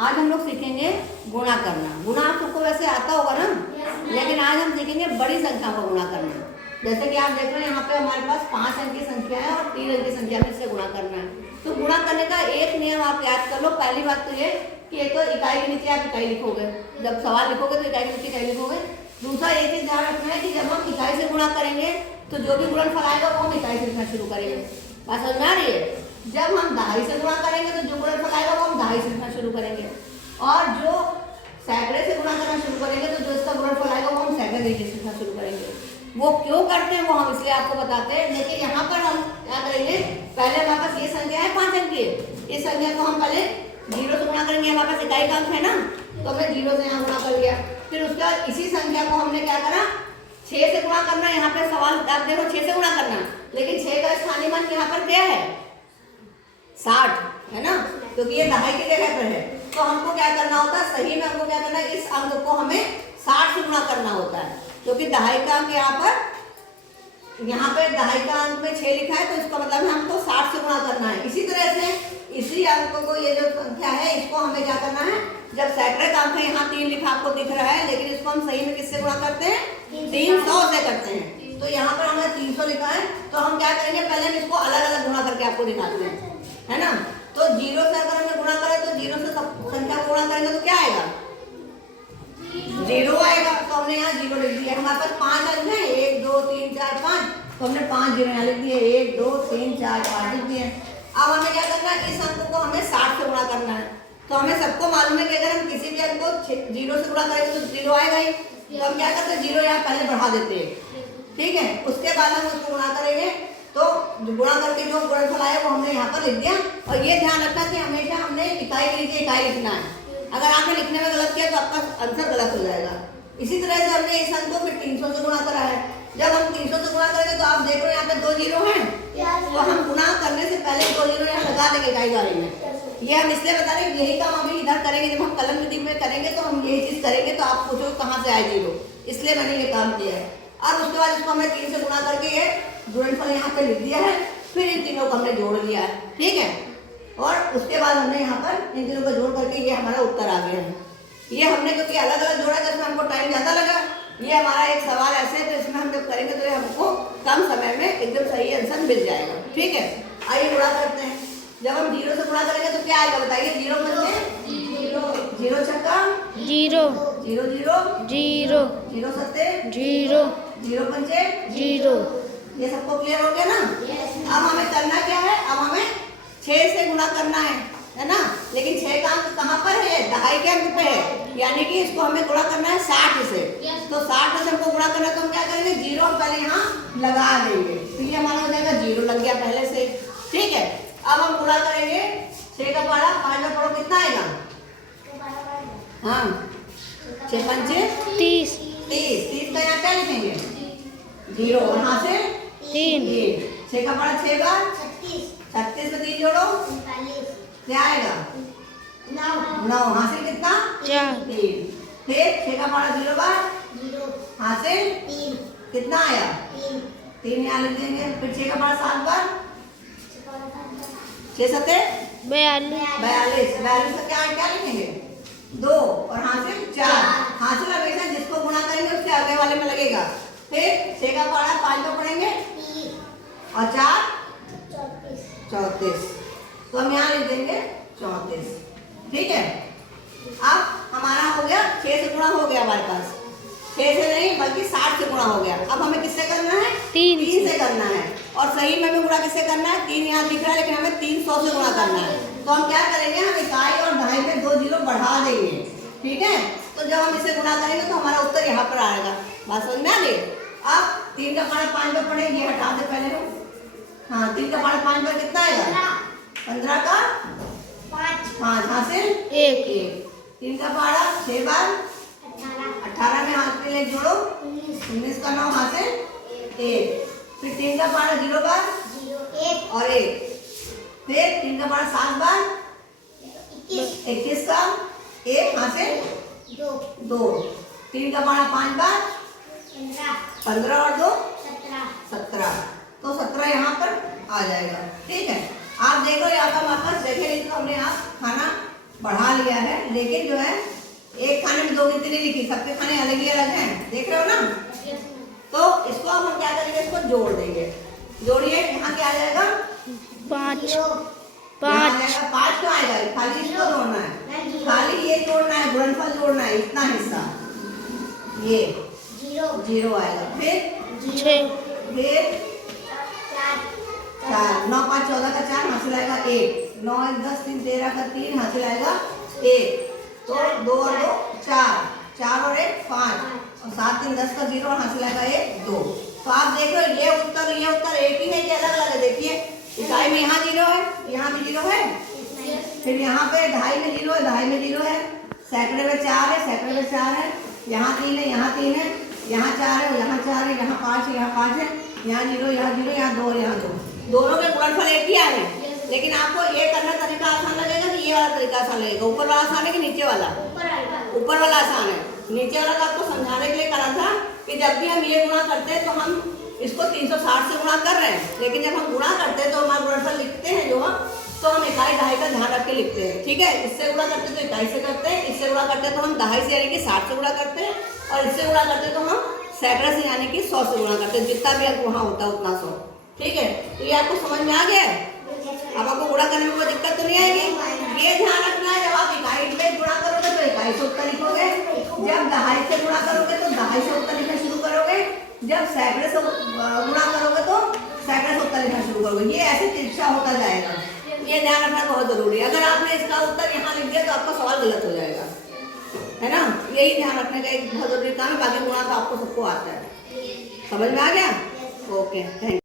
आज हम लोग सीखेंगे गुणा करना। गुणा आप सबको वैसे आता होगा ना, लेकिन आज हम सीखेंगे बड़ी संख्या को गुणा करना। जैसे कि आप देख रहे हैं यहाँ पे हमारे पास 5 अंक की संख्या है और 3 अंक की संख्या में से गुणा करना है। तो गुणा करने का एक नियम आप याद कर लो। पहली बात तो ये कि एक तो इकाई के नीचे आप इकाई लिखोगे, जब सवाल लिखोगे तो इकाई के नीचे इकाई लिखोगे। दूसरा एक चीज ध्यान रखना है कि जब हम इकाई से गुणा करेंगे तो जो भी गुणनफल आएगा वो हम इकाई से लिखना शुरू करेंगे। बात समझ में आ रही है? जब हम दहाई से गुणा करेंगे तो जो गुणनफल आएगा वो हम दहाई से लिखना शुरू करेंगे, और जो सैकड़े से गुणा करना शुरू करेंगे तो जो इसका गुणनफल आएगा वो हम सैकड़े से लिखना शुरू करेंगे। वो क्यों करते हैं वो हम इसलिए आपको बताते हैं। लेकिन यहाँ पर हम क्या करेंगे, पहले हमारे पास ये संख्या है 5 अंक की, इस संख्या को हम पहले 0 से गुणा करेंगे। हमारे पास इकाई का अंक है ना, तो हमने 0 से यहाँ गुणा कर लिया। फिर उसके बाद इसी संख्या को हमने क्या करा, 6 से गुणा करना। यहाँ पे सवाल आप देखो 6 से गुणा करना, लेकिन 6 का स्थानीय मान यहाँ पर क्या है, 60 है ना, क्योंकि ये दहाई की जगह पर है। तो हमको क्या करना होता है, सही में हमको क्या करना है, इस अंक को हमें 60 से गुणा करना होता है, क्योंकि दहाई का अंक यहाँ पे दहाई का अंक में 6 लिखा है, तो इसका मतलब है हमको 60 से गुणा करना है। इसी तरह से इसी अंक को, ये जो संख्या है, इसको हमें क्या करना है, जब सैकड़े का अंक है यहाँ 3 लिखा आपको दिख रहा है, लेकिन इसको हम सही में किससे गुणा करते हैं, 300 से करते हैं। तो यहाँ पर हमने 300 लिखा है, तो हम क्या करेंगे, पहले हम इसको अलग अलग गुणा करके आपको दिखाते हैं, है ना। तो 0 से अगर हमने गुणा करें तो 0 से संख्या को गुणा करेंगे तो क्या आएगा, 0 आएगा। तो हमने यहाँ 0 लिख दिया। हमारे पास 5 अंक है, 1 2 3 4 5, तो हमने 5 0 यहाँ लिख दिए, 1 2 3 4 5 लिख दिए। अब हमें क्या करना है, इस अंक को हमें 60 से गुणा करना है। तो हमें सबको मालूम है कि अगर हम किसी भी अंक को 0 से गुणा करेंगे तो 0 आएगा ही, तो हम क्या करते हैं, 0 यहाँ पहले बढ़ा देते हैं, ठीक है। उसके बाद हम उसको गुणा करेंगे, तो गुणा करके जो गुणनफल आया वो हमने यहाँ पर लिख दिया। और ये ध्यान रखना कि हमेशा हमने इकाई के नीचे इकाई लिखना है। अगर आपने लिखने में गलत किया तो आपका आंसर गलत हो जाएगा। इसी तरह से हमने इस अंक को फिर 300 से गुणा करा है। जब हम 300 से गुणा करेंगे तो आप देख रहे हो यहाँ पे 2 0 हैं, तो हम गुणा करने से पहले 2 0 यहाँ लगा देंगे इकाई वाले में। ये हम इसलिए बता रहे हैं, यही काम अभी इधर करेंगे, जब हम कलन विधि में करेंगे तो हम यही चीज करेंगे। तो आप पूछो कहाँ से आए 0, इसलिए मैंने ये काम किया है। अब उसके बाद इसको हमने 3 से गुणा करके ये गुणनफल यहाँ पे लिख दिया है, फिर इन तीनों को हमने जोड़ लिया है, ठीक है। और उसके बाद हमने यहाँ पर इन तीनों को जोड़ करके ये हमारा उत्तर आ गया है। ये हमने क्योंकि अलग अलग जोड़ा जिसमें हमको टाइम ज़्यादा लगा, ये हमारा एक सवाल ऐसे है, तो इसमें हम जब करेंगे तो ये हमको कम समय में एकदम सही आंसर मिल जाएगा, ठीक है। आइए गुणा करते हैं। जब हम 0 से गुणा करेंगे तो क्या आएगा बताइए, 0 पंचे 0 छक्का 0 0 0 0 0 सत्ते 0 0 पंचे 0। ये सबको क्लियर हो गया ना? अब हमें करना क्या है, अब हमें 6 से गुणा करना है ना। लेकिन 6 का अंक कहाँ पर है, दहाई के अंक पे है, यानी कि इसको हमें गुणा करना है 60 से। तो 60 से हमको गुणा करना है, तो हम क्या करेंगे, 0 हम पहले यहाँ लगा देंगे, तो ये हमारा हो जाएगा 0 लग गया पहले से, ठीक है। अब हम गुणा करेंगे 6 का पारा 5 में पढ़ो कितना आएगा, हाँ 6 पंचे 30 30 का यहाँ क्या लिखेंगे 0, यहाँ से 3 6 का पारा 6 बार 36 में 3 जोड़ो क्या आएगा 9 हासिल कितना 3। फिर 6 का पारा 0 बार 0 हासिल 3 कितना आया 3 यहाँ लिख देंगे। फिर 6 का पारा 7 बार 6 सत्ते 42 का क्या लिखेंगे 2 और हासिल 4। हासिल हमेशा जिसको गुणा करेंगे उसके आगे वाले में लगेगा। फिर 6 का पारा 5 में पढ़ेंगे और 4 34, तो हम यहाँ लिख देंगे 34, ठीक है। अब हमारा हो गया 6 से गुणा हो गया हमारे पास, 6 से नहीं बल्कि 60 से गुणा हो गया। अब हमें किससे करना है, 3 से करना है। और सही में हमें गुणा किससे करना है, 3 यहाँ दिख रहा है लेकिन हमें 300 से गुणा करना है। तो हम क्या करेंगे, हम इकाई और दहाई में 2 0 बढ़ा देंगे, ठीक है। तो जब हम इसे गुणा करेंगे तो हमारा उत्तर यहाँ पर आएगा। बात समझ में आ गई। अब 3 का पारा 5 में पढ़े, ये हटा दे पहले हम, हाँ 3 का पारा 5 में कितना आएगा 15 का 5 हासिल 1 3 का पारा 6 बार 18 में हासिल 1 जोड़ो 19 का 9 हासिल 1। फिर 3 का पारा 0 बार 1 और 1। फिर 3 का पारा 7 बार 21 का 1 हासिल 2। 3 का पारा 5 बार 15 और 2 17, तो 17 यहाँ पर आ जाएगा, ठीक है। आप देखो यहाँ पर हमारे पास जगह नहीं, तो हमने यहाँ खाना बढ़ा लिया है, लेकिन जो है एक खाने में 2 गिनती नहीं लिखी, सबके खाने अलग ही अलग हैं, देख रहे हो ना। तो इसको अब हम क्या करेंगे, इसको जोड़ देंगे। जोड़िए, यहाँ क्या आ जाएगा 5 5 क्यों आएगा, खाली इसको जोड़ना है, खाली ये जोड़ना है, गुणनफल जोड़ना है, इतना हिस्सा ये 0 आएगा। फिर 6 फिर 4, 9 5 14 का 4 हासिल आएगा 1, 9 1 10 3 13 का 3 हासिल आएगा 1, तो 2 और 2 4, 4 और 1 5, और 7 3 10 का 0 हासिल आएगा 1 2। तो आप देख रहे हो ये उत्तर एक ही है कि अलग अलग है। देखिए इकाई में यहाँ 0 है, यहाँ भी 0 है, फिर यहाँ पे दहाई में 0 है, दहाई में 0 है, सैकड़े में 4 है, सैकड़े में 4 है, यहाँ 3 है, यहाँ 3 है, यहाँ 4 है, यहाँ 4 है, यहाँ 5 है, यहाँ 5 है, यहाँ 0, यहाँ 0, यहाँ 2 और यहाँ 2। दोनों के गुणनफल एक ही आए, लेकिन आपको ये करना तरीका आसान लगेगा कि ये वाला तरीका आसान लगेगा। ऊपर वाला आसान है कि नीचे वाला? ऊपर वाला आसान है। नीचे वाला का आपको समझाने के लिए करा था कि जब भी हम ये गुणा करते हैं तो हम इसको 360 से गुणा कर रहे हैं, लेकिन जब हम गुणा करते हैं तो हमारा गुणनफल लिखते हैं जो हम, तो हम इकाई दहाई का ध्यान रख के लिखते हैं। ठीक है, इससे गुणा करते तो इकाई से करते हैं, इससे गुणा करते तो हम दहाई से यानी कि 60 से गुणा करते हैं, और इससे गुणा करते तो हम सैकड़ा से यानी कि 100 से गुणा करते हैं, जितना भी अंक वहाँ होता है उतना 100। ठीक है, तो ये आपको समझ में आ गया है। अब आपको गुणा करने में कोई दिक्कत तो नहीं आएगी। ये ध्यान रखना है, जब आप इकाई से गुणा करोगे तो इकाई से उत्तर लिखोगे, जब दहाई से गुणा करोगे तो दहाई से उत्तर लिखना शुरू करोगे, जब सैकड़े से गुणा करोगे तो सैकड़े से उत्तर लिखना शुरू करोगे। ये ऐसे तिरछा होता जाएगा, ये ध्यान रखना बहुत जरूरी है। अगर आपने इसका उत्तर यहाँ लिख दिया तो आपका सवाल गलत हो जाएगा, है ना। यही ध्यान रखने का एक बहुत जरूरी काम है। बाकी गुणा तो आपको सबको आता है। समझ में आ गया? Okay, thank you.